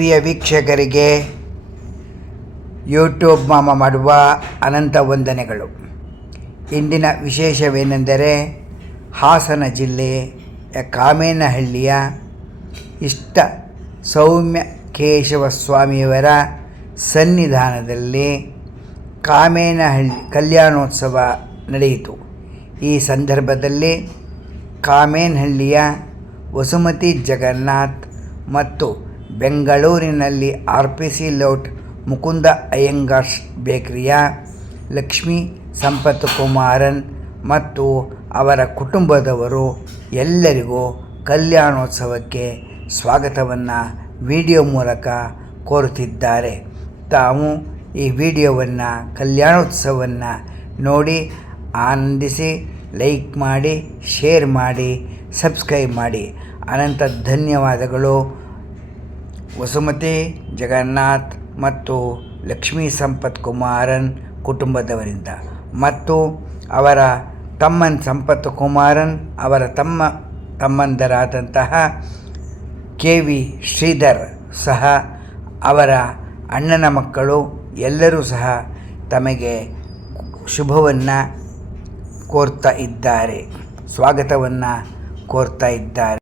ಪ್ರಿಯ ವೀಕ್ಷಕರಿಗೆ ಯೂಟ್ಯೂಬ್ ಮಾಮ ಮಾಡುವ ಅನಂತ ವಂದನೆಗಳು. ಇಂದಿನ ವಿಶೇಷವೇನೆಂದರೆ ಹಾಸನ ಜಿಲ್ಲೆಯ ಕಾಮೇನಹಳ್ಳಿಯ ಇಷ್ಟ ಸೌಮ್ಯ ಕೇಶವ ಸ್ವಾಮಿಯವರ ಸನ್ನಿಧಾನದಲ್ಲಿ ಕಾಮೇನಹಳ್ಳಿ ಕಲ್ಯಾಣೋತ್ಸವ ನಡೆಯಿತು. ಈ ಸಂದರ್ಭದಲ್ಲಿ ಕಾಮೇನಹಳ್ಳಿಯ ವಸುಮತಿ ಜಗನ್ನಾಥ್ ಮತ್ತು ಬೆಂಗಳೂರಿನಲ್ಲಿ RPC ಲೇಔಟ್ ಮುಕುಂದ ಅಯ್ಯಂಗಾರ್ ಬೇಕರಿಯ ಲಕ್ಷ್ಮೀ ಸಂಪತ್ ಕುಮಾರನ್ ಮತ್ತು ಅವರ ಕುಟುಂಬದವರು ಎಲ್ಲರಿಗೂ ಕಲ್ಯಾಣೋತ್ಸವಕ್ಕೆ ಸ್ವಾಗತವನ್ನು ವಿಡಿಯೋ ಮೂಲಕ ಕೋರುತ್ತಿದ್ದಾರೆ. ತಾವು ಈ ವಿಡಿಯೋವನ್ನು ಕಲ್ಯಾಣೋತ್ಸವವನ್ನು ನೋಡಿ ಆನಂದಿಸಿ ಲೈಕ್ ಮಾಡಿ, ಶೇರ್ ಮಾಡಿ, ಸಬ್ಸ್ಕ್ರೈಬ್ ಮಾಡಿ. ಅನಂತ ಧನ್ಯವಾದಗಳು. ವಸುಮತಿ ಜಗನ್ನಾಥ್ ಮತ್ತು ಲಕ್ಷ್ಮೀ ಸಂಪತ್ ಕುಮಾರನ್ ಕುಟುಂಬದವರಿಂದ ಮತ್ತು ಅವರ ತಮ್ಮನ್ ಸಂಪತ್ ಕುಮಾರನ್ ಅವರ ತಮ್ಮಂದರಾದಂತಹ KV ಶ್ರೀಧರ್ ಸಹ ಅವರ ಅಣ್ಣನ ಮಕ್ಕಳು ಎಲ್ಲರೂ ಸಹ ತಮಗೆ ಶುಭವನ್ನು ಕೋರ್ತಾ ಇದ್ದಾರೆ, ಸ್ವಾಗತವನ್ನು ಕೋರ್ತಾ ಇದ್ದಾರೆ.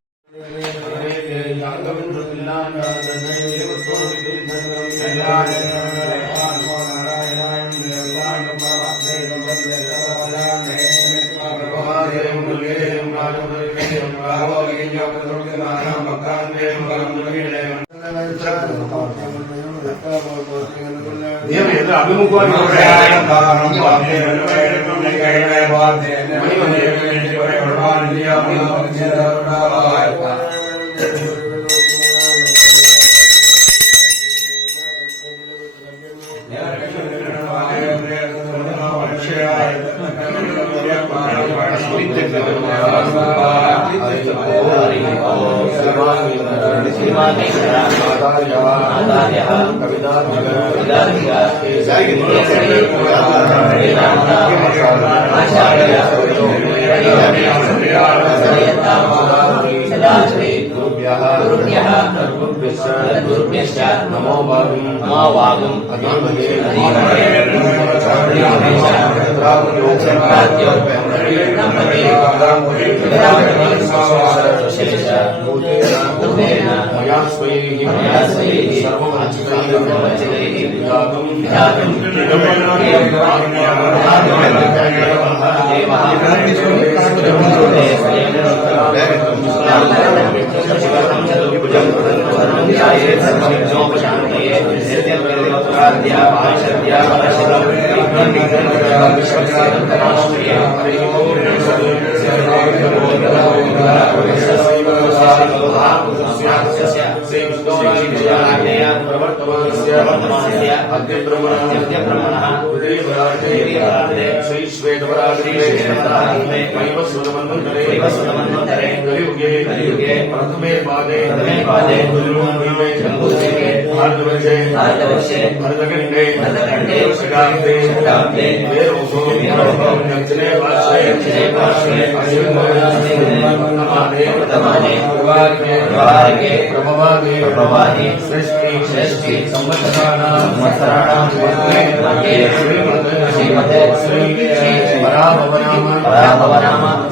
नमो वागुं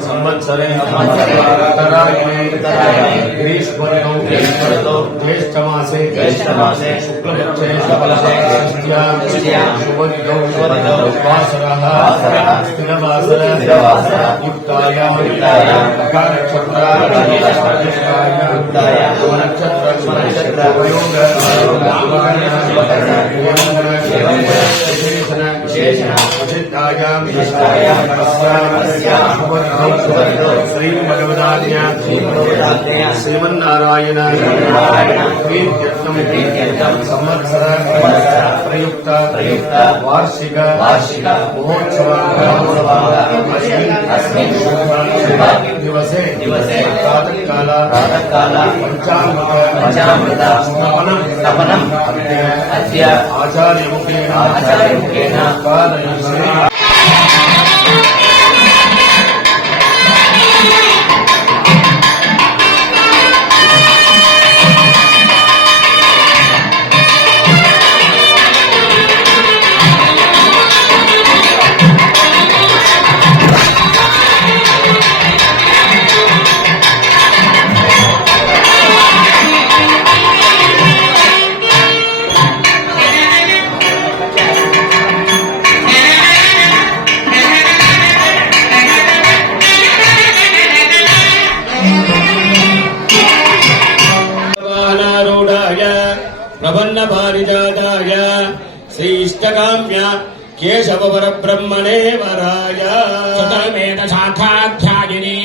संवत्सरे ज्येष्ठमासे शुक्लपक्षे शुभदिनौ श्रीमन्नारायण संवत्सर प्रयुक्त वार्षिक महोत्सव दिवसे प्रातःकाल पंचामृत स्थापनम् अद्य आचार्यमुखेन पादयिष्ये। नीलकण्ठाय प्रपन्नपारिजाताय श्रीष्टकाम्य केशवपरब्रह्मणे वराय चतुर्वेदशाखाध्यायिनी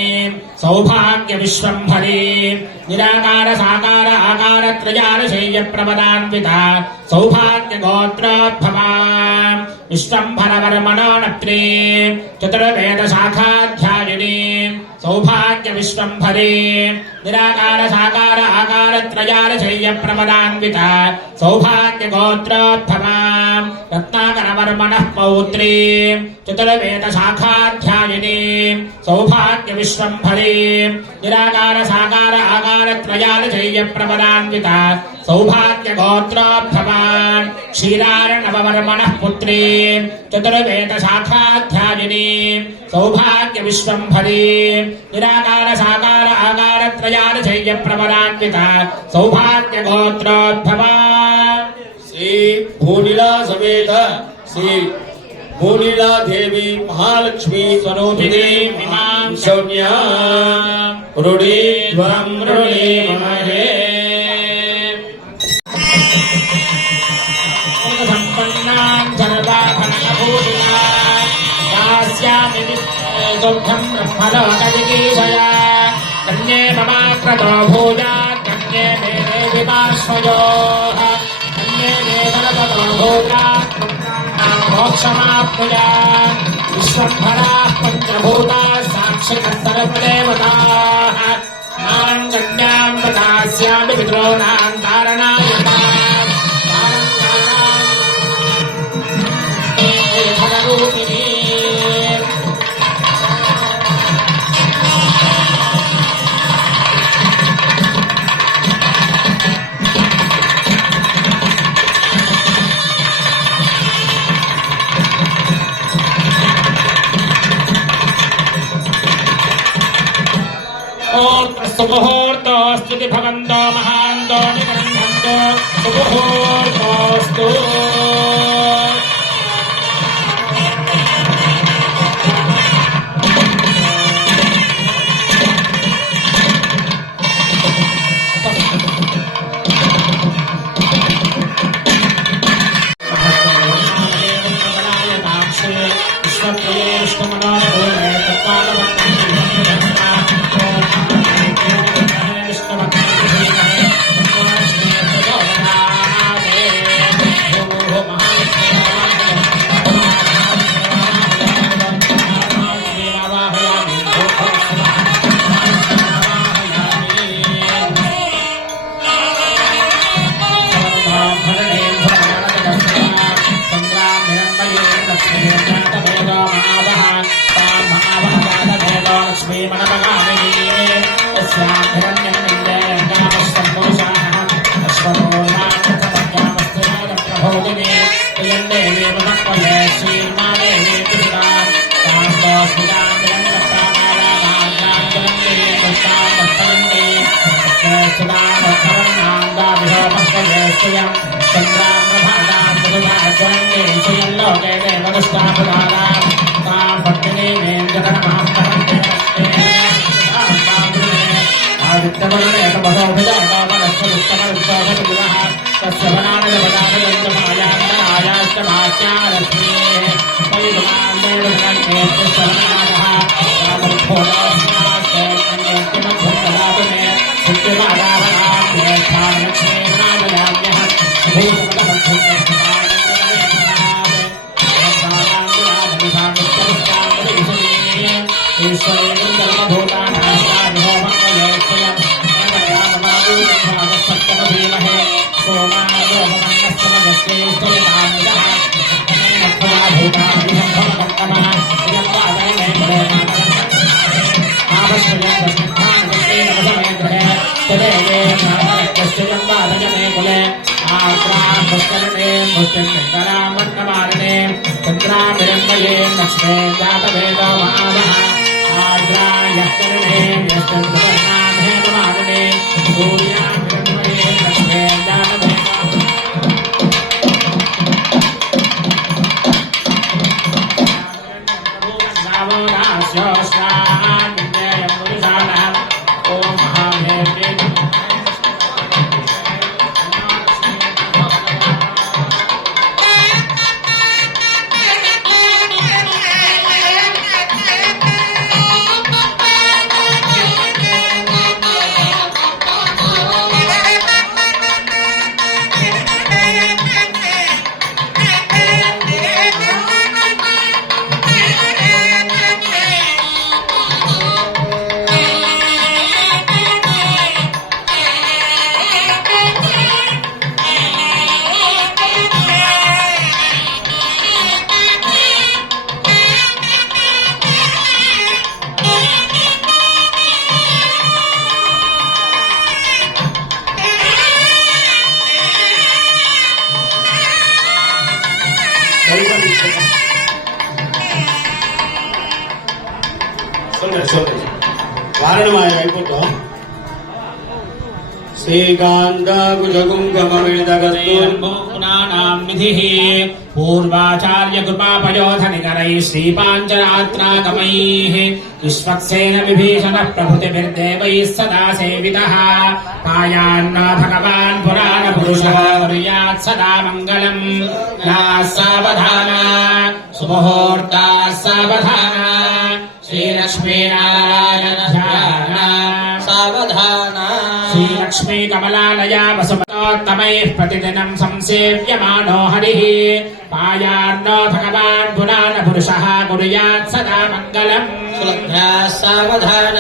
सौभाग्य विश्वम्भरी निराकार साकार आकार त्रयालशय्य प्रपदान्विता सौभाग्य गोत्रोद्भवा विश्वम्भर वर्मणोनत्री चतुर्वेदशाखाध्यायिनी सौभाग्य विश्वम्भरी निराकार साकार आकार त्रयालशय्य प्रपदान्विता सौभाग्य गोत्रोद्भवा रत्नाकर वर्मणः पौत्री चतुर्वेदशाखाध्यायिनी सौभाग्य विश्वम्भरी निराकार साकार आकार त्रयालशय्य प्रपदान्विता सौभाग्य गोत्रोद्भवा क्षीरार्णववर्मणः पुत्री चतुर्वेदशाखाध्यायिनी सौभाग्य विश्वम्भरी निराकार साकार आकार त्रयालशय्य प्रपदान्विता सौभाग्य गोत्रोद्भवा श्री भूनीला समेत श्री भूनीला देवी महालक्ष्मी स्वरूपिणी इमां सौम्या रुणीध्वरं रुणीमहे सम्पन्नां सर्वाभरणभूषिता दास्यामि दुग्धं ब्रह्मलोकजिगीषया कन्ये ममाक्रतो भूयात् कन्ये मे देवि पार्श्वयोः कन्ये मे वरदतो भूयात् मोक्षमाप्नुयात् विश्वम्भराः पञ्चभूताः साक्षिणः सर्वदेवताः मां कन्यां प्रदास्यामि पितॄणां तारणाय फलरूपिणी सुमुहूर्तोऽस्तु भवन्तो महान्तो निगन्धन्तो सुमुहूर्तोऽस्तु వారణమాయ అయిపోతాం శ్రీకాంతాకుజగుంగమవిదగస్తూర్మోనానాం విధిః పూర్వాచార్య కృపాపయోధనికరైः శ్రీపాంచరాత్రాగమైः విశ్వక్సేన విభీషణ ప్రభృతిభిర్దేవైः సదా సేవితः పాయాన్న భగవాన్ పురాణ పురుషः కుర్యాత్ సదా మంగళం సావధాన సుముహూర్తా సావధాన శ్రీలక్ష్మీనారాయణ ధ్యాన సావధాన శ్రీలక్ష్మీ కమలాలయా వసుమతోత్తమైః ప్రతిదినం సంసేవ్యమానో హరిః పాయాన్నో భగవాన్ పురాణ పురుషः కుర్యాత్ సదా మంగళం సావధాన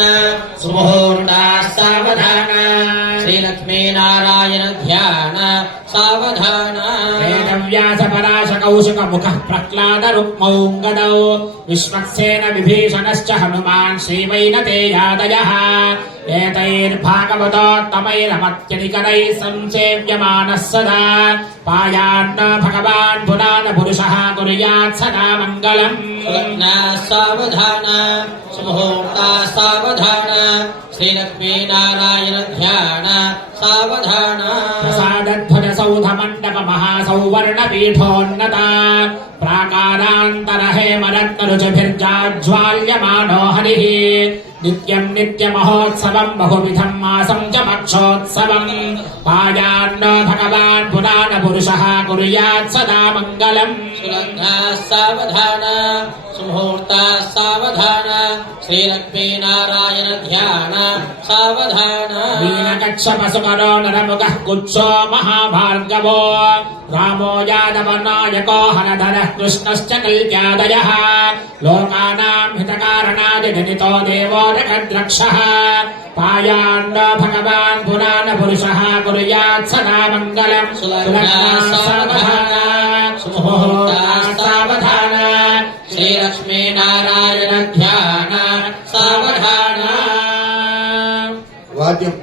సుముహూర్తా సావధాన శ్రీలక్ష్మీనారాయణ ధ్యాన సావధాన వేదవ్యాస పరాశ కౌశిక ముఖ ప్రహ్లాద రుక్మౌంగదౌ విశ్వక్సేన విభీషణశ్చ హనుమాన్ శ్రీవైనతేయాదయః ఏతైర్భాగవతోత్తమైరమత్యనికరైः సంసేవ్యమానः సదా పాయాన్న భగవాన్ పురాణ పురుషः కుర్యాత్ సదా మంగళం సావధాన సుముహూర్తా సావధాన శ్రీలక్ష్మీనారాయణ ధ్యాన సావధాన ప్రసాదధ్వజ సౌధ మండప మహాసౌవర్ణ పీఠోన్నత ప్రాకారాంతర హేమరత్నరుచిభిర్జాజ్వాల్యమానో హరిః నిత్యం నిత్యమహోత్సవం బహువిధం మాసం చ పక్షోత్సవం పాయాన్నో భగవాన్ పురాణ పురుషः కుర్యాత్ సదా మంగళం సావధాన సుముహూర్తా సావధాన శ్రీలక్ష్మీనారాయణ ధ్యాన సావధాన వీణకక్షపసుకరో నరముఖః కుచ్చో మహాభార్గవో రామో యాదవనాయకో హరధరః కృష్ణశ్చ కల్క్యాదయః లోకానాం హితకారణాయ జనితో దేవో జగద్రక్షः పాయాన్న భగవాన్ పురాణ పురుషः కుర్యాత్ సదా మంగళం సావధాన సుముహూర్తా సావధాన శ్రీలక్ష్మీనారాయణ ధ్యాన సావధాన వాద్యం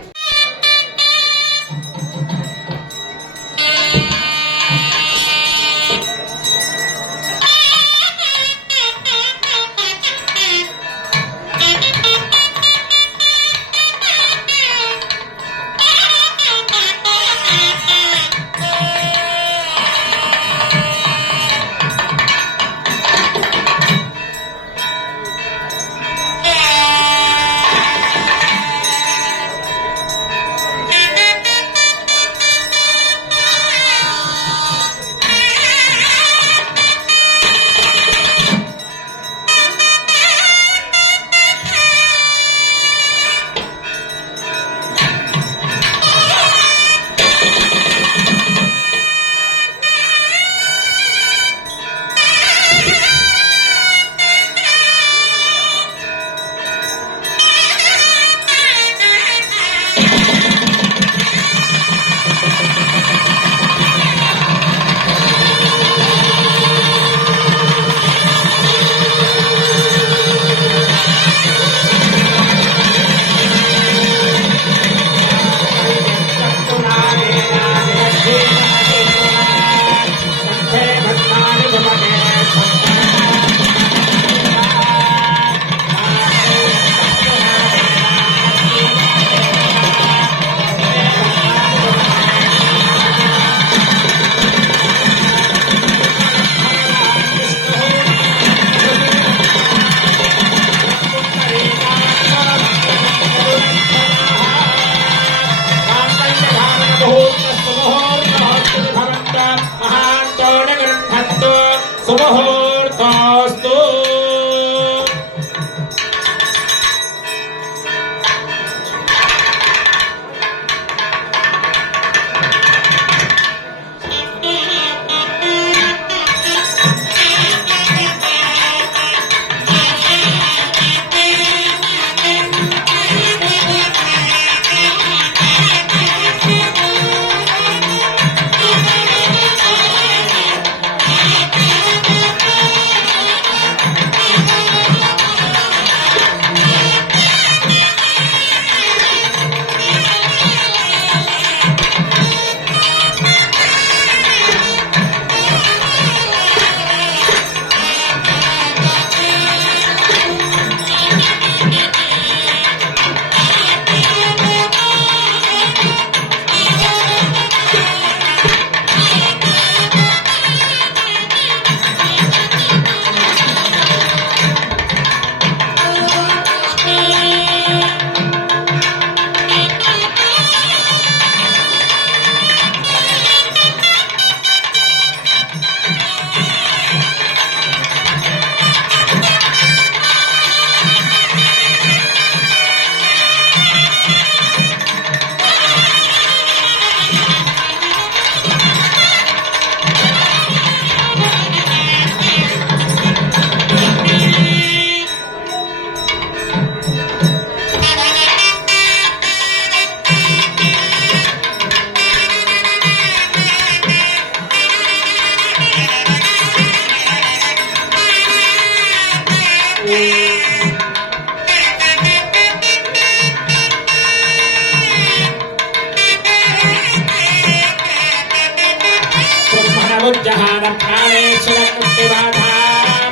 जहान प्राणेश्वर मुक्तिबाधा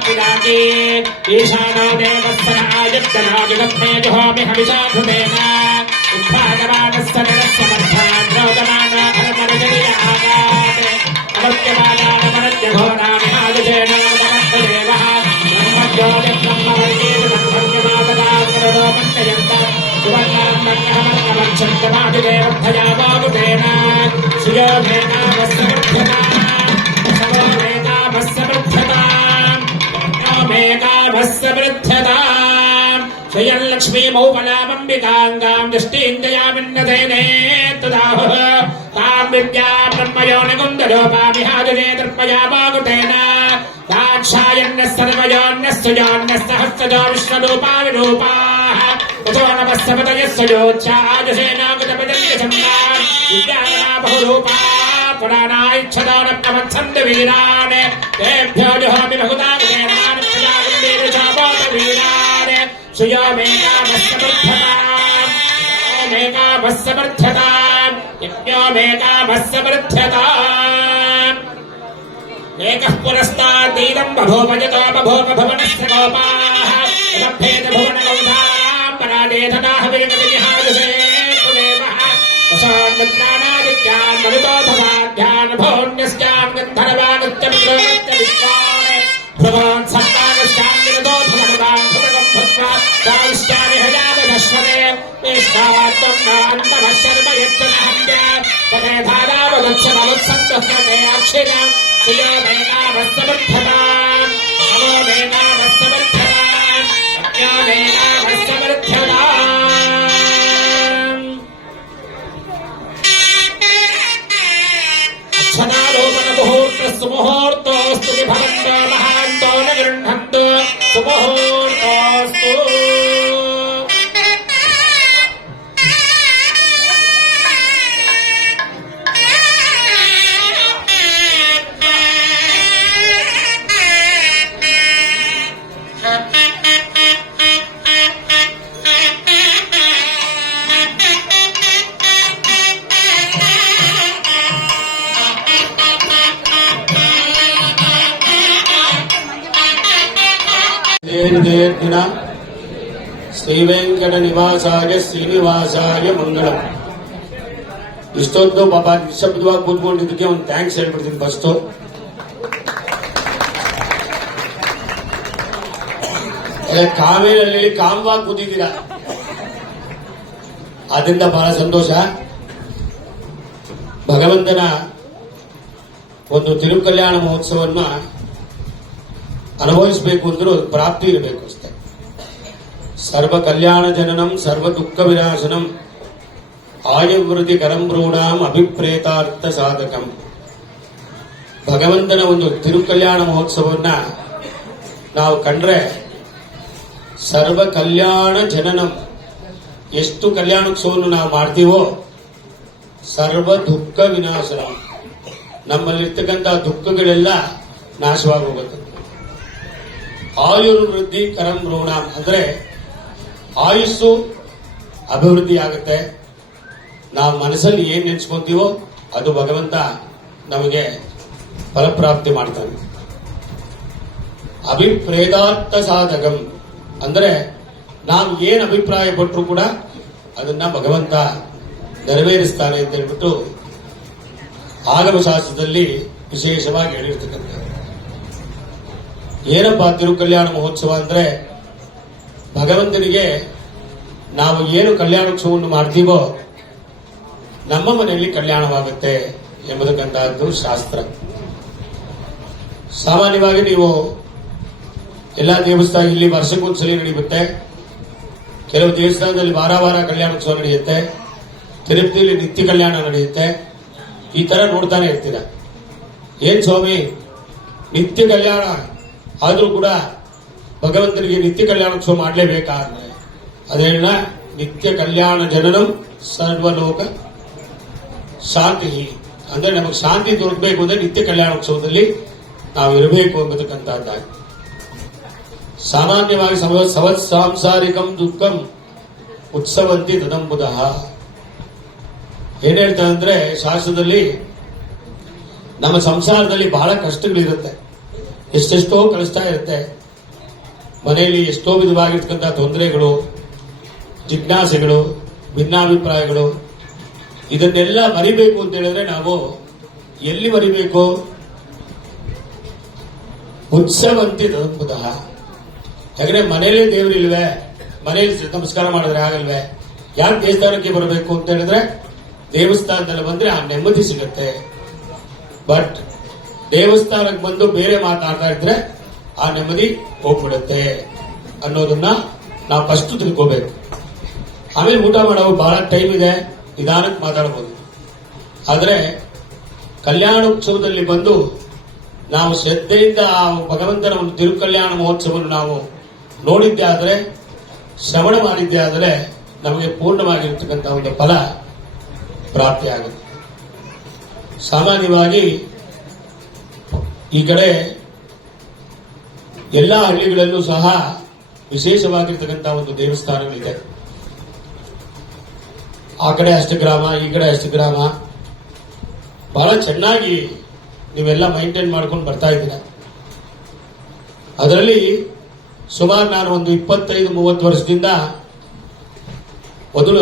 पिनाकी ईशानो देवस्य आयत्तनादिगत्मे जुहोमि हविषा धुतेन उद्भागवानस्य निरस्य मध्यान् रोदमान धर्मरजनियागात् अमर्त्यमानानमरत्यघोराणि आदिशेन नमदमस्तदेवः ब्रह्मज्योतिर्ब्रह्मवर्गेण ब्रह्मज्ञमापदाकरणो मन्त्रयन्त सुवर्णान् मन्त्रमन्त्रमक्षन्तमादिदेवर्थया वागुतेन सुयोगेनामस्य वृद्ध्यताम् श्रियल्लक्ष्मीमौपलामम्बिकाङ्गाम् दृष्टीम् जयामिन्नधेने तदाहुः ताम् विद्याम् ब्रह्मयोनिकुन्दलोपामिहादिने दर्पया वागुतेन दाक्षायन्यः सर्वयोन्यस्य योन्यः सहस्रजो विश्वरूपा विरूपाः तथो नमस्य पतयस्य योच्छाजसेनागतपदन्यसन्तान् विद्याया बहुरूपा पुराणायच्छदा न प्रमत्सन्त वीरान् तेभ्यो जुहोमि बहुधा कुतेनान् प्रजागुण्डीरजापोतवीरान् सुयो मेकामस्समर्थताम् यज्ञो मेकामस्समर्थताम् एकः पुरस्ताद्दीदम् बभूवजतो बभूव भुवनस्य गोपाः यदभेद भुवनगौधाम् परादेधनाः विरमतिनिहादसे पुदेवः वसान्नप्राणादित्यान् मरुतोधवाध्यान् भोन्यस्यान् गन्धर्वानुच्चमित्रोच्च विश्वान् भ्रुवान् सत्तानस्यान् विरतोधवनदान् भुवनम् भुत्वा दाविष्यानि हजावधश्वरे वेष्टात्मन्नान्तमः शर्म यत्तनहन्य तमे धारावगच्छमवत्सन्तस्मते अक्षिणा सुयो मेनामस्समर्थताम् नमो मेनामस्समर्थताम् अज्ञो मेनामस्समर्थताम् अक्षतारोपणमुहूर्तस्तु मुहूर्तोऽस्तु विभवन्तो महान्तो न गृह्णन्तो सुमुहूर्तोऽस्तु ಶ್ರೀವೆಂಕಟ ನಿವಾಸಾಯ ಶ್ರೀನಿವಾಸಾಯ ಮಂಗಳ. ಇಷ್ಟೊಂದು ಪಾಪ ನಿಶಬ್ದವಾಗಿ ಕೂತ್ಕೊಂಡಿದ್ದಕ್ಕೆ ಒಂದು ಥ್ಯಾಂಕ್ಸ್ ಹೇಳ್ಬಿಡ್ತೀನಿ ಫಸ್ಟ್. ಕಾವೇರಲ್ಲಿ ಕಾಮವಾಗಿ ಕೂತಿದ್ದೀರಾ, ಅದರಿಂದ ಬಹಳ ಸಂತೋಷ. ಭಗವಂತನ ಒಂದು ತಿರುಕಲ್ಯಾಣ ಮಹೋತ್ಸವನ್ನ ಅನುಭವಿಸಬೇಕು ಅಂದ್ರೂ ಪ್ರಾಪ್ತಿ ಇರಬೇಕು ಅಷ್ಟೇ. ಸರ್ವ ಕಲ್ಯಾಣ ಜನನಂ ಸರ್ವ ದುಃಖ ವಿನಾಶನಂ ಆಯುವೃದ್ಧಿ ಕರಂಬ್ರೂಢಾಂ ಅಭಿಪ್ರೇತಾರ್ಥ ಸಾಧಕಂ. ಭಗವಂತನ ಒಂದು ತಿರುಕಲ್ಯಾಣ ಮಹೋತ್ಸವನ್ನ ನಾವು ಕಂಡ್ರೆ ಸರ್ವ ಕಲ್ಯಾಣ ಜನನಂ, ಎಷ್ಟು ಕಲ್ಯಾಣೋತ್ಸವವನ್ನು ನಾವು ಮಾಡ್ತೀವೋ ಸರ್ವ ದುಃಖ ವಿನಾಶನಂ, ನಮ್ಮಲ್ಲಿರ್ತಕ್ಕಂಥ ದುಃಖಗಳೆಲ್ಲ ನಾಶವಾಗಿ ಹೋಗುತ್ತೆ. ಆಯುರ್ವೃದ್ಧಿ ಕರಂಬ್ರೂಢ ಅಂದ್ರೆ ಆಯುಸ್ಸು ಅಭಿವೃದ್ಧಿ ಆಗುತ್ತೆ. ನಾವು ಮನಸ್ಸಲ್ಲಿ ಏನ್ ನೆನೆಸ್ಕೊಂತೀವೋ ಅದು ಭಗವಂತ ನಮಗೆ ಫಲಪ್ರಾಪ್ತಿ ಮಾಡ್ತಾನೆ. ಅಭಿಪ್ರೇತಾರ್ಥ ಸಾಧಕಂ ಅಂದ್ರೆ ನಾವು ಏನ್ ಅಭಿಪ್ರಾಯ ಪಟ್ಟರು ಕೂಡ ಅದನ್ನ ಭಗವಂತ ನೆರವೇರಿಸ್ತಾನೆ ಅಂತ ಹೇಳ್ಬಿಟ್ಟು ಆಗಮಶಾಸ್ತ್ರದಲ್ಲಿ ವಿಶೇಷವಾಗಿ ಹೇಳಿರ್ತಕ್ಕಂಥ. ಏನಪ್ಪ ತಿರುಕಲ್ಯಾಣ ಮಹೋತ್ಸವ ಅಂದ್ರೆ ಭಗವಂತನಿಗೆ ನಾವು ಏನು ಕಲ್ಯಾಣೋತ್ಸವವನ್ನು ಮಾಡ್ತೀವೋ ನಮ್ಮ ಮನೆಯಲ್ಲಿ ಕಲ್ಯಾಣವಾಗುತ್ತೆ ಎಂಬುದಕ್ಕಂತಹದ್ದು ಶಾಸ್ತ್ರ. ಸಾಮಾನ್ಯವಾಗಿ ನೀವು ಎಲ್ಲ ದೇವಸ್ಥಾನ ಇಲ್ಲಿ ವರ್ಷಕ್ಕೊಂದ್ಸಲಿ ನಡೆಯುತ್ತೆ, ಕೆಲವು ದೇವಸ್ಥಾನದಲ್ಲಿ ವಾರ ವಾರ ಕಲ್ಯಾಣೋತ್ಸವ ನಡೆಯುತ್ತೆ, ತಿರುಪತಿಯಲ್ಲಿ ನಿತ್ಯ ಕಲ್ಯಾಣ ನಡೆಯುತ್ತೆ. ಈ ತರ ನೋಡ್ತಾನೆ ಇರ್ತೀರ. ಏನ್ ಸ್ವಾಮಿ ನಿತ್ಯ ಕಲ್ಯಾಣ ಆದ್ರೂ ಕೂಡ ಭಗವಂತನಿಗೆ ನಿತ್ಯ ಕಲ್ಯಾಣೋತ್ಸವ ಮಾಡಲೇಬೇಕಾ ಅಂದ್ರೆ ಅದೇನ ನಿತ್ಯ ಕಲ್ಯಾಣ ಜನನಂ ಸರ್ವಲೋಕ ಶಾಂತಿ. ಅಂದ್ರೆ ನಮಗೆ ಶಾಂತಿ ದೊರಕಬೇಕು ಅಂದ್ರೆ ನಿತ್ಯ ಕಲ್ಯಾಣೋತ್ಸವದಲ್ಲಿ ನಾವು ಇರಬೇಕು ಎಂಬತಕ್ಕಂಥದ್ದಾಗಿ. ಸಾಮಾನ್ಯವಾಗಿ ಸಾಂಸಾರಿಕಂ ದುಃಖಂ ಉತ್ಸವಂತಿ ತದಂಬುದಃ. ಏನ್ ಹೇಳ್ತಾರೆ ಅಂದ್ರೆ ಶಾಸ್ತ್ರದಲ್ಲಿ ನಮ್ಮ ಸಂಸಾರದಲ್ಲಿ ಬಹಳ ಕಷ್ಟಗಳಿರುತ್ತೆ, ಎಷ್ಟೆಷ್ಟೋ ಕಳಿಸ್ತಾ ಇರುತ್ತೆ. ಮನೆಯಲ್ಲಿ ಎಷ್ಟೋ ವಿಧವಾಗಿರ್ತಕ್ಕಂಥ ತೊಂದರೆಗಳು, ಜಿಜ್ಞಾಸೆಗಳು, ಭಿನ್ನಾಭಿಪ್ರಾಯಗಳು, ಇದನ್ನೆಲ್ಲ ಮರಿಬೇಕು ಅಂತ ಹೇಳಿದ್ರೆ ನಾವು ಎಲ್ಲಿ ಮರಿಬೇಕು? ಉತ್ಸವಂತಿ ತದಂಬುದಃ. ಯಾಕಂದ್ರೆ ಮನೆಯಲ್ಲೇ ದೇವರಿಲ್ವೇ, ಮನೆಯಲ್ಲಿ ನಮಸ್ಕಾರ ಮಾಡಿದ್ರೆ ಆಗಲ್ವೇ? ಯಾಕೆ ದೇವಸ್ಥಾನಕ್ಕೆ ಬರಬೇಕು ಅಂತ ಹೇಳಿದ್ರೆ ದೇವಸ್ಥಾನದಲ್ಲಿ ಬಂದ್ರೆ ಆ ನೆಮ್ಮದಿ ಸಿಗುತ್ತೆ. ಬಟ್ ದೇವಸ್ಥಾನಕ್ಕೆ ಬಂದು ಬೇರೆ ಮಾತಾಡ್ತಾ ಇದ್ರೆ ಆ ನೆಮ್ಮದಿ ಹೋಗ್ಬಿಡುತ್ತೆ ಅನ್ನೋದನ್ನ ನಾವು ಫಸ್ಟ್ ತಿಳ್ಕೋಬೇಕು. ಆಮೇಲೆ ಊಟ ಮಾಡೋ ಬಹಳ ಟೈಮ್ ಇದೆ, ನಿಧಾನಕ್ಕೆ ಮಾತಾಡಬಹುದು. ಆದ್ರೆ ಕಲ್ಯಾಣೋತ್ಸವದಲ್ಲಿ ಬಂದು ನಾವು ಶ್ರದ್ಧೆಯಿಂದ ಆ ಭಗವಂತನ ಒಂದು ತಿರುಕಲ್ಯಾಣ ಮಹೋತ್ಸವವನ್ನು ನಾವು ನೋಡಿದ್ದೆ ಆದರೆ, ಶ್ರವಣ ಮಾಡಿದ್ದೆ ಆದರೆ ನಮಗೆ ಪೂರ್ಣವಾಗಿರ್ತಕ್ಕಂಥ ಒಂದು ಫಲ ಪ್ರಾಪ್ತಿಯಾಗುತ್ತೆ. ಸಾಮಾನ್ಯವಾಗಿ ಈ ಕಡೆ ಎಲ್ಲ ಹಳ್ಳಿಗಳಲ್ಲೂ ಸಹ ವಿಶೇಷವಾಗಿರ್ತಕ್ಕಂಥ ಒಂದು ದೇವಸ್ಥಾನಗಳಿದೆ. ಆ ಕಡೆ ಅಷ್ಟು ಗ್ರಾಮ, ಈ ಕಡೆ ಅಷ್ಟು ಗ್ರಾಮ, ಬಹಳ ಚೆನ್ನಾಗಿ ನೀವೆಲ್ಲ ಮೈಂಟೈನ್ ಮಾಡ್ಕೊಂಡು ಬರ್ತಾ ಇದ್ದೀರ. ಅದರಲ್ಲಿ ಸುಮಾರು ನಾನು ಒಂದು 25-30 ವರ್ಷದಿಂದ ಮೊದಲು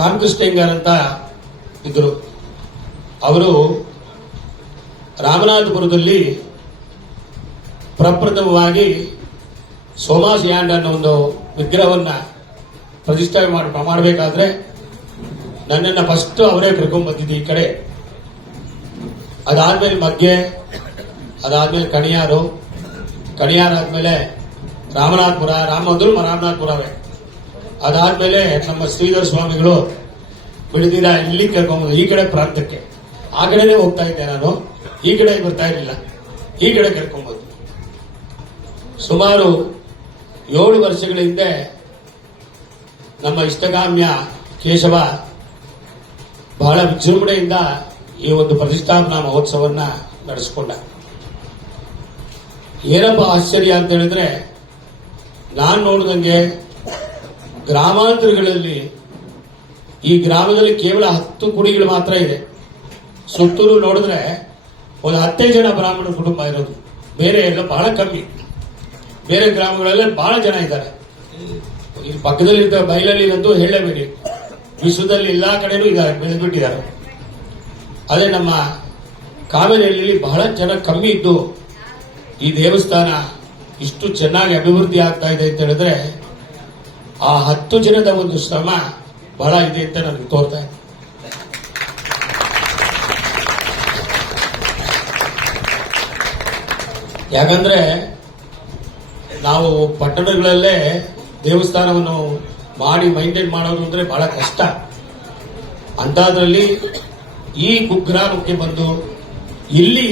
ರಾಮಕೃಷ್ಣ ಹೆಂಗಾರ್ ಅಂತ ಇದ್ರು. ಅವರು ರಾಮನಾಥಪುರದಲ್ಲಿ ಪ್ರಪ್ರಥಮವಾಗಿ ಸೋಮಾಸಿಯಾಂಡ್ ಅನ್ನೋ ಒಂದು ವಿಗ್ರಹವನ್ನ ಪ್ರತಿಷ್ಠೆ ಮಾಡಬೇಕಾದ್ರೆ ನನ್ನನ್ನು ಫಸ್ಟ್ ಅವರೇ ಕರ್ಕೊಂಡ್ ಬಂದಿದ್ದು ಈ ಕಡೆ. ಅದಾದ್ಮೇಲೆ ಮಗ್ಗೆ, ಅದಾದ್ಮೇಲೆ ಕಣಿಯಾರಾದ್ಮೇಲೆ ರಾಮನಾಥಪುರ, ರಾಮನಾಥಪುರವೇ. ಅದಾದ್ಮೇಲೆ ನಮ್ಮ ಶ್ರೀಧರ್ ಸ್ವಾಮಿಗಳು ಬಿಡದಿರ ಇಲ್ಲಿ ಕರ್ಕೊಂಡ್ಬಂದು ಈ ಕಡೆ ಪ್ರಾಂತಕ್ಕೆ. ಆ ಕಡೆನೇ ಹೋಗ್ತಾ ಇದ್ದೆ ನಾನು, ಈ ಕಡೆ ಬರ್ತಾ ಇರಲಿಲ್ಲ, ಈ ಕಡೆ ಕರ್ಕೊಂಡ್ಬಂದು. ಸುಮಾರು 7 ವರ್ಷಗಳ ಹಿಂದೆ ನಮ್ಮ ಇಷ್ಟಗಾಮ್ಯ ಕೇಶವ ಬಹಳ ವಿಜೃಂಭಣೆಯಿಂದ ಈ ಒಂದು ಪ್ರತಿಷ್ಠಾಪನಾ ಮಹೋತ್ಸವನ್ನ ನಡೆಸಿಕೊಂಡ. ಏನಪ್ಪ ಆಶ್ಚರ್ಯ ಅಂತ ಹೇಳಿದ್ರೆ, ನಾನು ನೋಡಿದಂಗೆ ಗ್ರಾಮಾಂತರಗಳಲ್ಲಿ ಈ ಗ್ರಾಮದಲ್ಲಿ ಕೇವಲ 10 ಕುಡಿಗಳು ಮಾತ್ರ ಇದೆ. ಸುತ್ತೂರು ನೋಡಿದ್ರೆ ಒಂದು 15 ಜನ ಬ್ರಾಹ್ಮಣ ಕುಟುಂಬ ಇರೋದು, ಬೇರೆ ಎಲ್ಲ ಬಹಳ ಕಮ್ಮಿ. ಬೇರೆ ಗ್ರಾಮಗಳಲ್ಲಿ ಬಹಳ ಜನ ಇದ್ದಾರೆ. ಇಲ್ಲಿ ಪಕ್ಕದಲ್ಲಿ ಬಯಲಲ್ಲಿ ಇರೋದು ಹೇಳಬೇಡಿ, ವಿಶ್ವದಲ್ಲಿ ಎಲ್ಲಾ ಕಡೆನೂ ಇದ್ದಾರೆ, ಬೆಳೆದ್ಬಿಟ್ಟಿದ್ದಾರೆ. ಅದೇ ನಮ್ಮ ಕಾವೇರಿಯಲ್ಲಿ ಬಹಳ ಜನ ಕಮ್ಮಿ ಇದ್ದು ಈ ದೇವಸ್ಥಾನ ಇಷ್ಟು ಚೆನ್ನಾಗಿ ಅಭಿವೃದ್ಧಿ ಆಗ್ತಾ ಇದೆ ಅಂತ ಹೇಳಿದ್ರೆ ಆ 10 ಜನದ ಒಂದು ಶ್ರಮ ಬಹಳ ಇದೆ ಅಂತ ನನಗೆ ತೋರ್ತಾ ಇದೆ. ಯಾಕಂದ್ರೆ ನಾವು ಪಟ್ಟಣಗಳಲ್ಲೇ ದೇವಸ್ಥಾನವನ್ನು ಮಾಡಿ ಮೈಂಟೈನ್ ಮಾಡೋದು ಅಂದ್ರೆ ಬಹಳ ಕಷ್ಟ. ಅಂತದ್ರಲ್ಲಿ ಈ ಕುಗ್ರಾಮಕ್ಕೆ ಬಂದು ಇಲ್ಲಿ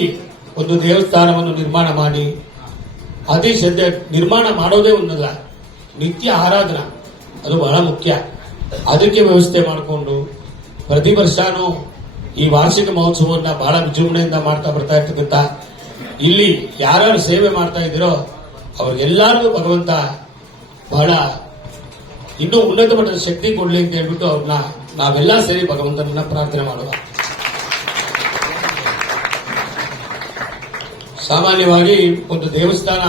ಒಂದು ದೇವಸ್ಥಾನವನ್ನು ನಿರ್ಮಾಣ ಮಾಡಿ, ಅತಿ ಶ್ರದ್ಧೆ ನಿರ್ಮಾಣ ಮಾಡೋದೇ ಒಂದಲ್ಲ, ನಿತ್ಯ ಆರಾಧನಾ ಅದು ಬಹಳ ಮುಖ್ಯ. ಅದಕ್ಕೆ ವ್ಯವಸ್ಥೆ ಮಾಡಿಕೊಂಡು ಪ್ರತಿ ವರ್ಷನೂ ಈ ವಾರ್ಷಿಕ ಮಹೋತ್ಸವವನ್ನ ಬಹಳ ವಿಜೃಂಭಣೆಯಿಂದ ಮಾಡ್ತಾ ಬರ್ತಾ ಇರ್ತಕ್ಕಂಥ ಇಲ್ಲಿ ಯಾರ್ಯಾರು ಸೇವೆ ಮಾಡ್ತಾ ಇದ್ದೀರೋ ಅವ್ರಿಗೆಲ್ಲರಿಗೂ ಭಗವಂತ ಬಹಳ ಇನ್ನೂ ಉನ್ನತ ಮಟ್ಟದ ಶಕ್ತಿ ಕೊಡ್ಲಿ ಅಂತ ಹೇಳ್ಬಿಟ್ಟು ಅವ್ರನ್ನ ನಾವೆಲ್ಲ ಸೇರಿ ಭಗವಂತನನ್ನ ಪ್ರಾರ್ಥನೆ ಮಾಡುವ. ಸಾಮಾನ್ಯವಾಗಿ ಒಂದು ದೇವಸ್ಥಾನ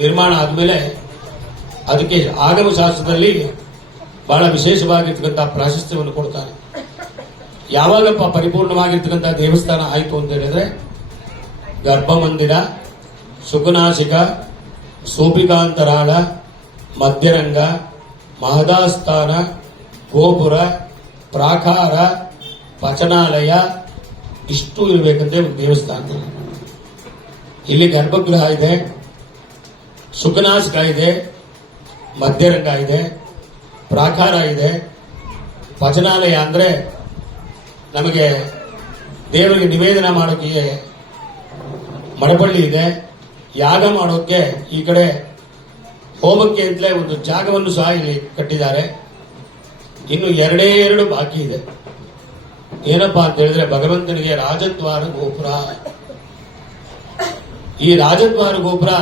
ನಿರ್ಮಾಣ ಆದ್ಮೇಲೆ ಅದಕ್ಕೆ ಆಗಮ ಶಾಸ್ತ್ರದಲ್ಲಿ ಬಹಳ ವಿಶೇಷವಾಗಿರ್ತಕ್ಕಂಥ ಪ್ರಾಶಸ್ತ್ಯವನ್ನು ಕೊಡ್ತಾರೆ. ಯಾವಾಗಪ್ಪ ಪರಿಪೂರ್ಣವಾಗಿರ್ತಕ್ಕಂಥ ದೇವಸ್ಥಾನ ಆಯಿತು ಅಂತ ಹೇಳಿದ್ರೆ, ಗರ್ಭಮಂದಿರ, ಸುಖನಾಸಿಕ, ಸೋಪಿಕಾಂತರಾಳ, ಮಧ್ಯರಂಗ, ಮಹದಾಸ್ಥಾನ, ಗೋಪುರ, ಪ್ರಾಕಾರ, ಪಚನಾಲಯ ಇಷ್ಟು ಇರಬೇಕಂತೆ ಒಂದು ದೇವಸ್ಥಾನ. ಇಲ್ಲಿ ಗರ್ಭಗೃಹ ಇದೆ, ಸುಖನಾಸಿಕ ಇದೆ, ಮಧ್ಯರಂಗ ಇದೆ, ಪ್ರಾಕಾರ ಇದೆ, ಪಚನಾಲಯ ಅಂದ್ರೆ ನಮಗೆ ದೇವರಿಗೆ ನಿವೇದನ ಮಾಡೋಕೆ ಮಡಪಳ್ಳಿ ಇದೆ, ಯಾಗ ಮಾಡೋಕೆ ಈ ಕಡೆ ಹೋಮಕ್ಕೆ ಅಂತಲೇ ಒಂದು ಜಾಗವನ್ನು ಸಹ ಇಲ್ಲಿ ಕಟ್ಟಿದ್ದಾರೆ. ಇನ್ನು 2 ಬಾಕಿ ಇದೆ. ಏನಪ್ಪಾ ಅಂತ ಹೇಳಿದ್ರೆ ಭಗವಂತನಿಗೆ ರಾಜದ್ವಾರ ಗೋಪುರ. ಈ ರಾಜದ್ವಾರ ಗೋಪುರ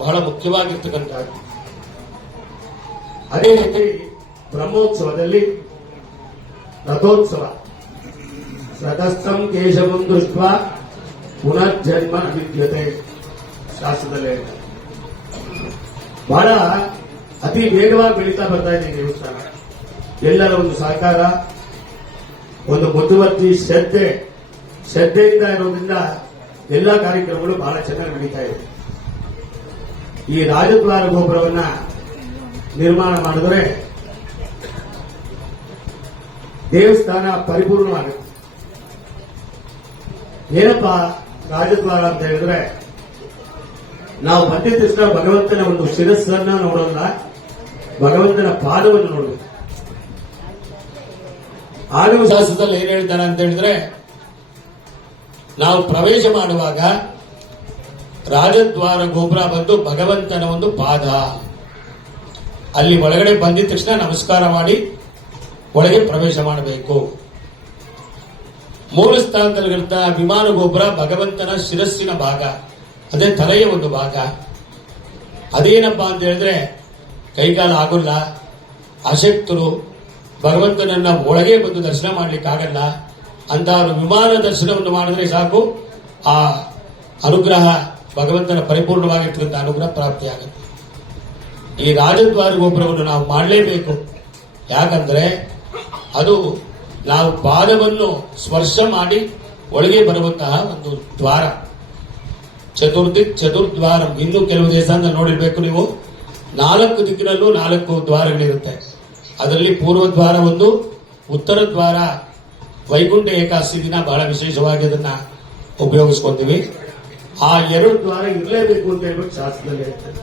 ಬಹಳ ಮುಖ್ಯವಾಗಿರ್ತಕ್ಕಂಥದ್ದು. ಅದೇ ರೀತಿ ಬ್ರಹ್ಮೋತ್ಸವದಲ್ಲಿ ರಥೋತ್ಸವ ಸತಸ್ಥಂ ಕೇಶವಂ ದೃಷ್ಟ್ವಾ ಪುನರ್ಜನ್ಮ ನ ವಿದ್ಯತೆ ಶಾಸ್ತ್ರದಲ್ಲೇ ಬಹಳ ಅತಿ ವೇಗವಾಗಿ ಬೆಳೀತಾ ಬರ್ತಾ ಇದೆ ಈ ದೇವಸ್ಥಾನ. ಎಲ್ಲರ ಒಂದು ಸಹಕಾರ, ಒಂದು ಮುತುವರ್ಜಿ, ಶ್ರದ್ಧೆಯಿಂದ ಇರೋದ್ರಿಂದ ಎಲ್ಲಾ ಕಾರ್ಯಕ್ರಮಗಳು ಬಹಳ ಚೆನ್ನಾಗಿ ನಡೀತಾ ಇದೆ. ಈ ರಾಜದ್ವಾರ ಗೋಪುರವನ್ನ ನಿರ್ಮಾಣ ಮಾಡಿದ್ರೆ ದೇವಸ್ಥಾನ ಪರಿಪೂರ್ಣವಾಗುತ್ತೆ. ಏನಪ್ಪ ರಾಜದ್ವಾರ ಅಂತ ಹೇಳಿದ್ರೆ, ನಾವು ಬಂದಿದ ತಕ್ಷಣ ಭಗವಂತನ ಒಂದು ಶಿರಸ್ಸನ್ನ ನೋಡೋಲ್ಲ, ಭಗವಂತನ ಪಾದವನ್ನು ನೋಡಬೇಕು. ಆಗಮ ಶಾಸ್ತ್ರದಲ್ಲಿ ಏನ್ ಹೇಳ್ತಾರೆ ಅಂತ ಹೇಳಿದ್ರೆ, ನಾವು ಪ್ರವೇಶ ಮಾಡುವಾಗ ರಾಜದ್ವಾರ ಗೋಪುರ ಬಂದು ಭಗವಂತನ ಒಂದು ಪಾದ, ಅಲ್ಲಿ ಒಳಗಡೆ ಬಂದಿದ ತಕ್ಷಣ ನಮಸ್ಕಾರ ಮಾಡಿ ಒಳಗೆ ಪ್ರವೇಶ ಮಾಡಬೇಕು. ಮೂಲ ಸ್ಥಾನದಲ್ಲಿರುತ್ತ ವಿಮಾನ ಗೋಪುರ ಭಗವಂತನ ಶಿರಸ್ಸಿನ ಭಾಗ, ಅದೇ ತಲೆಯ ಒಂದು ಭಾಗ. ಅದೇನಪ್ಪ ಅಂತ ಹೇಳಿದ್ರೆ ಕೈಕಾಲ ಆಗೋಲ್ಲ, ಅಶಕ್ತರು ಭಗವಂತನನ್ನ ಒಳಗೆ ಬಂದು ದರ್ಶನ ಮಾಡ್ಲಿಕ್ಕಾಗಲ್ಲ ಅಂತ ವಿಮಾನ ದರ್ಶನವನ್ನು ಮಾಡಿದ್ರೆ ಸಾಕು, ಆ ಅನುಗ್ರಹ ಭಗವಂತನ ಪರಿಪೂರ್ಣವಾಗಿರ್ತಕ್ಕಂಥ ಅನುಗ್ರಹ ಪ್ರಾಪ್ತಿಯಾಗುತ್ತೆ. ಈ ರಾಜದ್ವಾರ ಗೋಪುರವನ್ನು ನಾವು ಮಾಡಲೇಬೇಕು. ಯಾಕಂದ್ರೆ ಅದು ನಾವು ಪಾದವನ್ನು ಸ್ಪರ್ಶ ಮಾಡಿ ಒಳಗೆ ಬರುವಂತಹ ಒಂದು ದ್ವಾರ. ಚತುರ್ದ್ವಾರ. ಇನ್ನು ಕೆಲವು ದೇವಸ್ಥಾನದಲ್ಲಿ ನೋಡಿರ್ಬೇಕು ನೀವು, 4 ದಿಕ್ಕಿನಲ್ಲೂ 4 ದ್ವಾರಗಳಿರುತ್ತೆ. ಅದರಲ್ಲಿ ಪೂರ್ವ ದ್ವಾರ ಒಂದು, ಉತ್ತರ ದ್ವಾರ ವೈಕುಂಠ ಏಕಾದಶಿ ದಿನ ಬಹಳ ವಿಶೇಷವಾಗಿ ಅದನ್ನ ಉಪಯೋಗಿಸ್ಕೊಂತೀವಿ. ಆ 2 ದ್ವಾರ ಇರಲೇಬೇಕು ಅಂತ ಹೇಳ್ಬಿಟ್ಟು ಶಾಸ್ತ್ರದಲ್ಲಿ ಹೇಳ್ತಾರೆ.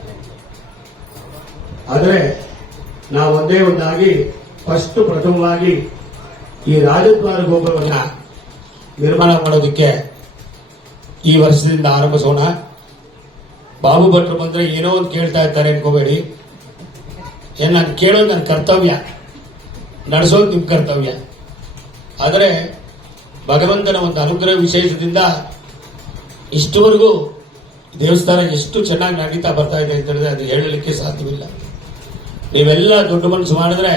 ಆದರೆ ನಾವು ಒಂದೇ ಒಂದಾಗಿ ಪ್ರಥಮವಾಗಿ ಈ ರಾಜದ್ವಾರ ಗೋಪುರವನ್ನ ನಿರ್ಮಾಣ ಮಾಡೋದಕ್ಕೆ ಈ ವರ್ಷದಿಂದ ಆರಂಭಿಸೋಣ. ಬಾಬು ಭಟ್ರು ಬಂದ್ರೆ ಏನೋ ಒಂದು ಕೇಳ್ತಾ ಇರ್ತಾರೆ ಅನ್ಕೋಬೇಡಿ. ನಾನು ಕೇಳೋದು ನನ್ನ ಕರ್ತವ್ಯ, ನಡೆಸೋದು ನಿಮ್ ಕರ್ತವ್ಯ. ಆದರೆ ಭಗವಂತನ ಒಂದು ಅನುಗ್ರಹ ವಿಶೇಷದಿಂದ ಇಷ್ಟುವರೆಗೂ ದೇವಸ್ಥಾನ ಎಷ್ಟು ಚೆನ್ನಾಗಿ ನಡೀತಾ ಬರ್ತಾ ಇದೆ ಅಂತ ಹೇಳಿದ್ರೆ ಅದು ಹೇಳಲಿಕ್ಕೆ ಸಾಧ್ಯವಿಲ್ಲ. ನೀವೆಲ್ಲ ದೊಡ್ಡ ಮನಸ್ಸು ಮಾಡಿದ್ರೆ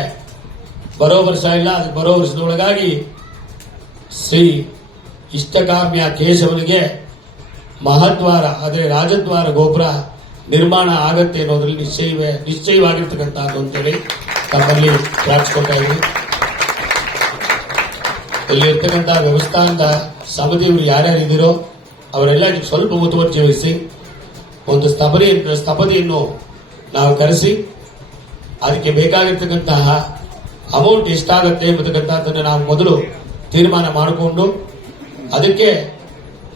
ಬರೋ ವರ್ಷ ಇಲ್ಲ, ಅದು ಬರೋ ವರ್ಷದೊಳಗಾಗಿ ಶ್ರೀ ಇಷ್ಟಕಾಮ್ಯ ಕೇಶವನಿಗೆ ಮಹಾದ್ವಾರ, ಆದರೆ ರಾಜದ್ವಾರ ಗೋಪುರ ನಿರ್ಮಾಣ ಆಗತ್ತೆ ಅನ್ನೋದ್ರಲ್ಲಿ ನಿಶ್ಚಯವಾಗಿರ್ತಕ್ಕಂಥದ್ದು ಅಂತೇಳಿ ತಮ್ಮಲ್ಲಿ ಪ್ರಾರ್ಥಿಸ್ಕೊಳ್ತಾ ಇದ್ದೀವಿ. ಇಲ್ಲಿರ್ತಕ್ಕಂಥ ವ್ಯವಸ್ಥಾನದ ಸಮಿತಿಯವರು ಯಾರ್ಯಾರು ಇದ್ದೀರೋ ಅವರೆಲ್ಲ ಸ್ವಲ್ಪ ಮುತುವರ್ಜಿ ವಹಿಸಿ ಒಂದು ಸ್ಥಪತಿಯನ್ನು ನಾವು ಕರೆಸಿ ಅದಕ್ಕೆ ಬೇಕಾಗಿರ್ತಕ್ಕಂತಹ ಅಮೌಂಟ್ ಎಷ್ಟಾಗತ್ತೆ ಎಂಬತಕ್ಕಂಥದ್ದನ್ನು ನಾವು ಮೊದಲು ತೀರ್ಮಾನ ಮಾಡಿಕೊಂಡು ಅದಕ್ಕೆ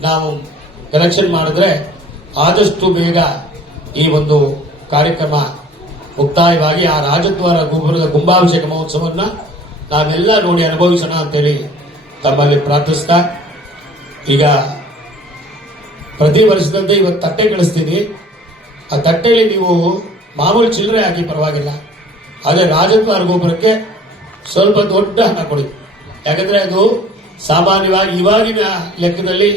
ನಾವು ಕಲೆಕ್ಷನ್ ಮಾಡಿದ್ರೆ ಆದಷ್ಟು ಬೇಗ ಈ ಒಂದು ಕಾರ್ಯಕ್ರಮ ಮುಕ್ತಾಯವಾಗಿ ಆ ರಾಜದ್ವಾರ ಗೋಪುರದ ಕುಂಭಾಭಿಷೇಕ ಮಹೋತ್ಸವನ್ನ ನಾವೆಲ್ಲ ನೋಡಿ ಅನುಭವಿಸೋಣ ಅಂತೇಳಿ ತಮ್ಮಲ್ಲಿ ಪ್ರಾರ್ಥಿಸ್ತಾ, ಈಗ ಪ್ರತಿ ವರ್ಷದಂತೆ ಇವತ್ತು ತಟ್ಟೆ ಕಳಿಸ್ತೀನಿ. ಆ ತಟ್ಟೆಯಲ್ಲಿ ನೀವು ಮಾಮೂಲಿ ಚಿಲ್ಲರೆ ಹಾಕಿ ಪರವಾಗಿಲ್ಲ, ಆದರೆ ರಾಜದ್ವಾರ ಗೋಪುರಕ್ಕೆ ಸ್ವಲ್ಪ ದೊಡ್ಡ ಹಣ ಕೊಡಿ. ಯಾಕಂದ್ರೆ ಅದು ಸಾಮಾನ್ಯವಾಗಿ ಇವಾಗಿನ ಲೆಕ್ಕದಲ್ಲಿ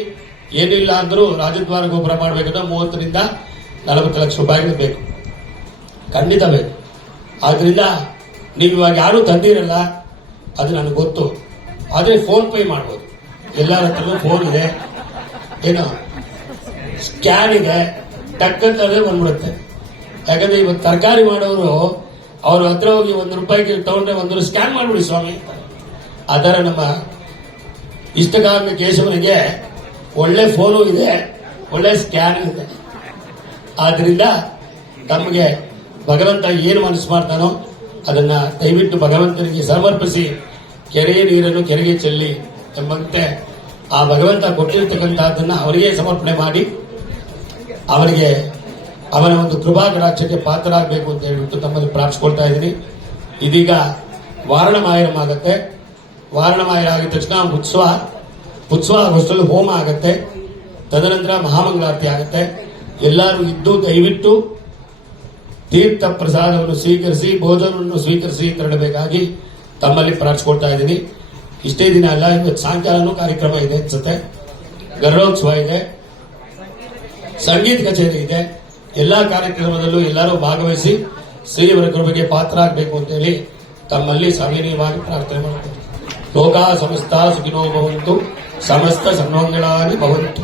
ಏನಿಲ್ಲ ಅಂದ್ರೂ ರಾಜದ್ವಾರ ಗೋಪುರ ಮಾಡಬೇಕಂದ್ರೆ 30 ರಿಂದ 40 ಲಕ್ಷ ರೂಪಾಯಿ ಬೇಕು, ಖಂಡಿತ ಬೇಕು. ಆದ್ರಿಂದ ನೀವು ಇವಾಗ ಯಾರು ತಂದಿರಲ್ಲ, ಅದು ನನಗೆ ಗೊತ್ತು. ಆದ್ರೆ ಫೋನ್ ಪೇ ಮಾಡ್ಬೋದು, ಎಲ್ಲರ ಹತ್ರನೂ ಫೋನ್ ಇದೆ, ಏನು ಸ್ಕ್ಯಾನ್ ಇದೆ, ಟಕ್ಕಂತಲ್ಲೇ ಬಂದ್ಬಿಡುತ್ತೆ. ಯಾಕಂದ್ರೆ ಇವತ್ತು ತರಕಾರಿ ಮಾಡೋರು ಅವ್ರ ಹತ್ರ ಹೋಗಿ ₹1 ತಗೊಂಡ್ರೆ 1 ಸ್ಕ್ಯಾನ್ ಮಾಡ್ಬಿಡಿ ಸ್ವಾಮಿ. ಅದರ ನಮ್ಮ ಇಷ್ಟಕಾಮ್ಯ ಕೇಶವನಿಗೆ ಒಳ್ಳೆ ಫೋನು ಇದೆ, ಒಳ್ಳೆ ಸ್ಕ್ಯಾನ್ ಇದೆ. ಆದ್ರಿಂದ ತಮಗೆ ಭಗವಂತ ಏನು ಮನಸ್ಸು ಮಾಡ್ತಾನೋ ಅದನ್ನ ದಯವಿಟ್ಟು ಭಗವಂತನಿಗೆ ಸಮರ್ಪಿಸಿ ಕೆರೆಯ ನೀರನ್ನು ಕೆರೆಗೆ ಚೆಲ್ಲಿ ಎಂಬಂತೆ ಆ ಭಗವಂತ ಕೊಟ್ಟಿರ್ತಕ್ಕಂಥದ್ದನ್ನ ಅವರಿಗೆ ಸಮರ್ಪಣೆ ಮಾಡಿ ಅವರಿಗೆ ಅವನ ಒಂದು ಕೃಪಾ ಕಟಾಕ್ಷಕ್ಕೆ ಪಾತ್ರರಾಗಬೇಕು ಅಂತ ಹೇಳ್ಬಿಟ್ಟು ತಮ್ಮಲ್ಲಿ ಪ್ರಾರ್ಥಿಸ್ಕೊಳ್ತಾ ಇದ್ದೀನಿ. ಇದೀಗ ವಾರಣಮಾಯರಂ ಆಗತ್ತೆ. ವಾರಣಮಾಯರ ಆಗಿದ ತಕ್ಷಣ ಉತ್ಸವ ಆಗೋಷ್ಟರಲ್ಲಿ ಹೋಮ ಆಗತ್ತೆ. ತದನಂತರ ಮಹಾಮಂಗಳಾರತಿ ಆಗತ್ತೆ. ಎಲ್ಲರೂ ಇದ್ದು ದಯವಿಟ್ಟು ತೀರ್ಥ ಪ್ರಸಾದವನ್ನು ಸ್ವೀಕರಿಸಿ, ಭೋಜನವನ್ನು ಸ್ವೀಕರಿಸಿ ತೆರಳಬೇಕಾಗಿ ತಮ್ಮಲ್ಲಿ ಪ್ರಾರ್ಥಿಸ್ಕೊಳ್ತಾ ಇದ್ದೀನಿ. ಇಷ್ಟೇ ದಿನ ಅಲ್ಲ, ಇವತ್ತು ಸಾಯಂಕಾಲನೂ ಕಾರ್ಯಕ್ರಮ ಇದೆ ಅನ್ಸುತ್ತೆ. ಗರುಡೋತ್ಸವ ಇದೆ, ಸಂಗೀತ ಕಚೇರಿ ಇದೆ. ಎಲ್ಲಾ ಕಾರ್ಯಕ್ರಮದಲ್ಲೂ ಎಲ್ಲರೂ ಭಾಗವಹಿಸಿ ಶ್ರೀಯವರ ಕೃಪೆಗೆ ಪಾತ್ರ ಆಗಬೇಕು ಅಂತ ಹೇಳಿ ತಮ್ಮಲ್ಲಿ ಸವಿನಯವಾಗಿ ಪ್ರಾರ್ಥನೆ ಮಾಡ್ತಾರೆ. ಲೋಕಾ ಸಮಸ್ತ ಸುಖಿನೋ ಭವಂತು ಸಮಸ್ತ ಸನ್ಮಂಗಳಾನಿ ಭವಂತು.